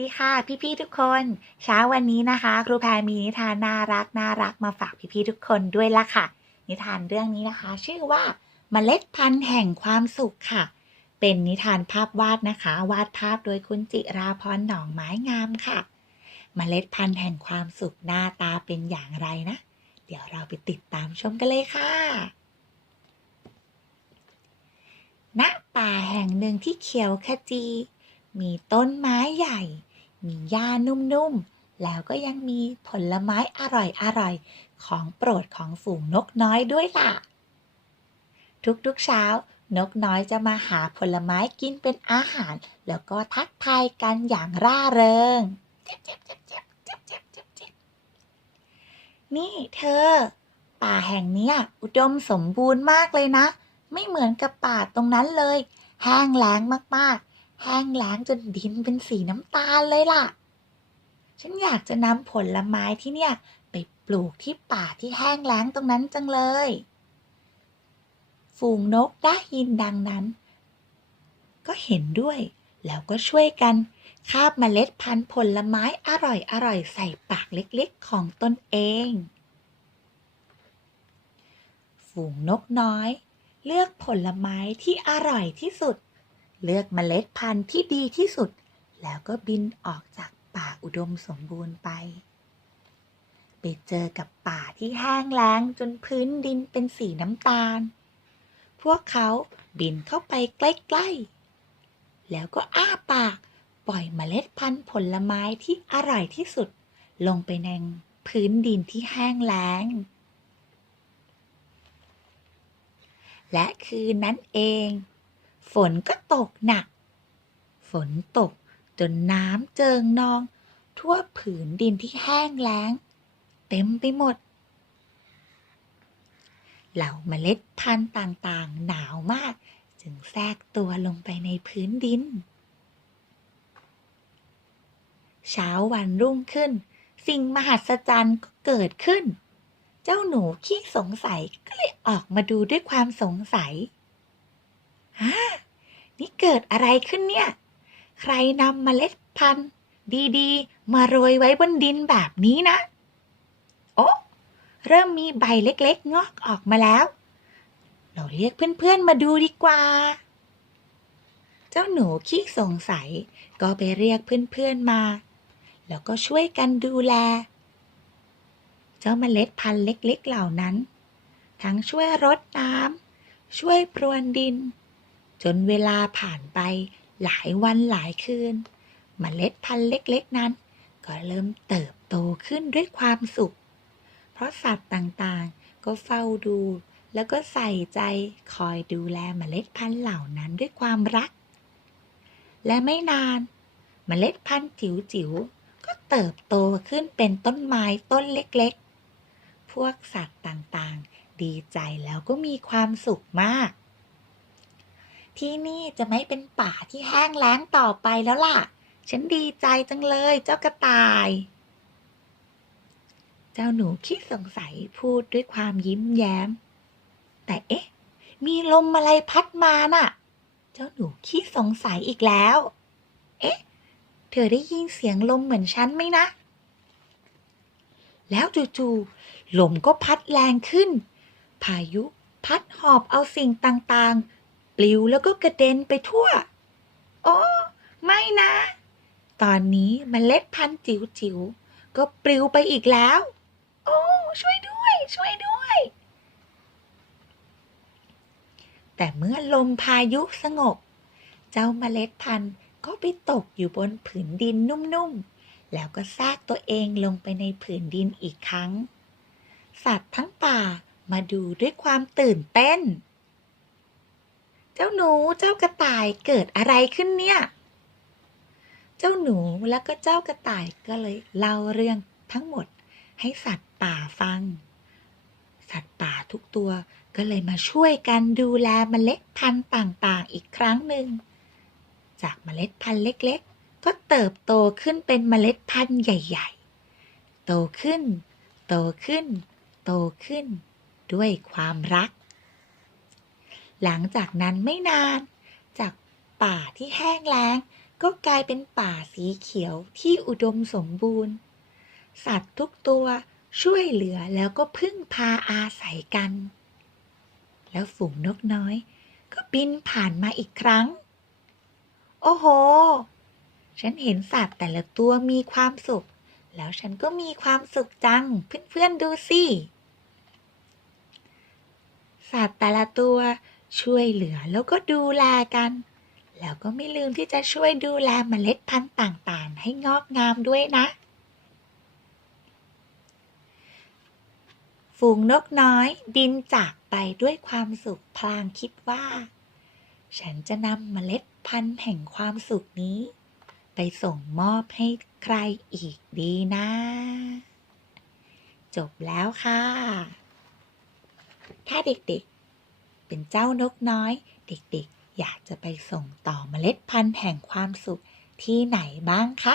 ดีค่ะพี่ๆทุกคน เช้าวันนี้นะคะ ครูแพรมีนิทานน่ารักน่ารักมาฝากพี่ๆทุกคนด้วยละค่ะ นิทานเรื่องนี้นะคะ ชื่อว่าเมล็ดพันธุ์แห่งความสุขค่ะ เป็นนิทานภาพวาดนะคะ วาดภาพโดยคุณจิราพรหนองไม้งามค่ะเมล็ดพันธุ์แห่งความสุขหน้าตาเป็นอย่างไรนะ เดี๋ยวเราไปติดตามชมกันเลยค่ะณป่าแห่งหนึ่งที่เขียวขจี มีต้นไม้ใหญ่ มีหญ้านุ่มๆ แล้วก็ยังมีผลไม้อร่อยๆ ของโปรดของฝูงนกน้อยด้วยล่ะ ทุกๆเช้า นกน้อยจะมาหาผลไม้กินเป็นอาหาร แล้วก็ทักทายกันอย่างร่าเริง นี่เธอ ป่าแห่งนี้อุดมสมบูรณ์มากเลยนะ ไม่เหมือนกับป่าตรงนั้นเลย แห้งแล้งมากๆ แห้งแล้งจนดินเป็นสีน้ำตาลเลยล่ะ ฉันอยากจะนำผลไม้ที่เนี่ย ไปปลูกที่ป่าที่แห้งแล้งตรงนั้นจังเลย ฝูงนกได้ยินดังนั้น ก็เห็นด้วย แล้วก็ช่วยกันคาบเมล็ดพันธุ์ผลไม้อร่อยๆใส่ปากเล็กๆของตนเอง ฝูงนกน้อย เลือกผลไม้ที่อร่อยที่สุด เลือกเมล็ดพันธุ์ที่ดีที่สุด แล้วก็บินออกจากป่าอุดมสมบูรณ์ไป ไปเจอกับป่าที่แห้งแล้งจนพื้นดินเป็นสีน้ำตาล พวกเขาบินเข้าไปใกล้ๆ แล้วก็อ้าปากปล่อยเมล็ดพันธุ์ผลไม้ที่อร่อยที่สุด ลงไปในพื้นดินที่แห้งแล้ง และคืนนั้นเอง ฝนก็ตกหนัก ฝนตกจนน้ำเจิงนอง ทั่วผืนดินที่แห้งแล้ง เต็มไปหมด เหล่าเมล็ดพันธุ์ต่างๆ หนาวมาก จึงแทรกตัวลงไปในพื้นดิน เช้าวันรุ่งขึ้น สิ่งมหัศจรรย์ก็เกิดขึ้น เจ้าหนูขี้สงสัยก็เลยออกมาดูด้วยความสงสัย ฮะนี่เกิดอะไรขึ้นเนี่ย ใครนำเมล็ดพันธุ์ดีๆ มาโรยไว้บนดินแบบนี้นะ โอ้เริ่มมีใบเล็กๆ งอกออกมาแล้ว เราเรียกเพื่อนๆมาดูดีกว่า เจ้าหนูขี้สงสัย ก็ไปเรียกเพื่อนๆมา แล้วก็ช่วยกันดูแล เจ้าเมล็ดพันธุ์เล็กๆเหล่านั้น ทั้งช่วยรดน้ำช่วยพรวนดิน จนเวลาผ่านไปหลายวันหลายคืนเมล็ดพันธุ์เล็กๆนั้น ก็เริ่มเติบโตขึ้นด้วยความสุข เพราะสัตว์ต่างๆ ก็เฝ้าดู แล้วก็ใส่ใจคอยดูแลเมล็ดพันธุ์เหล่านั้นด้วยความรัก และไม่นานเมล็ดพันธุ์จิ๋วๆ ก็เติบโตขึ้นเป็นต้นไม้ต้นเล็กๆ พวกสัตว์ต่างๆ ดีใจแล้วก็มีความสุขมาก ที่นี่จะไม่เป็นป่าที่แห้งแล้งต่อไปแล้วล่ะ ฉันดีใจจังเลยเจ้ากระต่าย เจ้าหนูคิดสงสัยพูดด้วยความยิ้มแย้ม แต่เอ๊ะ มีลมอะไรพัดมาน่ะ เจ้าหนูขี้สงสัยอีกแล้ว เอ๊ะ เธอได้ยินเสียงลมเหมือนฉันไหมนะ แล้วจู่ๆลมก็พัดแรงขึ้น พายุพัดหอบเอาสิ่งต่างๆ ลิวแล้วก็กระเด็นไปทั่ว โอ้ไม่นะ ตอนนี้มเมล็ดพันธุ์จิ๋วๆ ก็ปลิวไปอีกแล้ว โอ้ช่วยด้วย ช่วยด้วย แต่เมื่อลมพายุสงบ เจ้าเมล็ดพันธุ์ก็ไปตกอยู่บนผืนดินนุ่มๆ แล้วก็แทรกตัวเองลงไปในผืนดินอีกครั้ง สัตว์ทั้งป่ามาดูด้วยความตื่นเต้น จ้าหนูเจ้ากระต่ายเกิดอะไรขึ้นเนี่ย เจ้าหนูแล้วก็เจ้ากระต่ายก็เลยเล่าเรื่องทั้งหมดให้สัตว์ป่าฟัง สัตว์ป่าทุกตัวก็เลยมาช่วยกันดูแลเมล็ดพันธุ์ต่างๆอีกครั้งหนึ่ง จากเมล็ดพันธุ์เล็กๆ ก็เติบโตขึ้นเป็นเมล็ดพันธุ์ใหญ่ ๆ โตขึ้น โตขึ้น โตขึ้น ด้วยความรัก หลังจากนั้นไม่นาน จากป่าที่แห้งแล้ง ก็กลายเป็นป่าสีเขียวที่อุดมสมบูรณ์ สัตว์ทุกตัวช่วยเหลือแล้วก็พึ่งพาอาศัยกัน แล้วฝูงนกน้อย ก็บินผ่านมาอีกครั้ง โอ้โห ฉันเห็นสัตว์แต่ละตัวมีความสุข แล้วฉันก็มีความสุขจัง เพื่อนๆดูสิ สัตว์แต่ละตัว ช่วยเหลือแล้วก็ดูแลกัน แล้วก็ไม่ลืมที่จะช่วยดูแลเมล็ดพันธุ์ต่างๆ ให้งอกงามด้วยนะ ฝูงนกน้อยบินจากไปด้วยความสุขพลางคิดว่า ฉันจะนำเมล็ดพันธุ์แห่งความสุขนี้ ไปส่งมอบให้ใครอีกดีนะ จบแล้วค่ะ ถ้าเด็กๆ เป็นเจ้านกน้อย เด็กๆ อยากจะไปส่งต่อเมล็ดพันธุ์แห่งความสุขที่ไหนบ้างคะ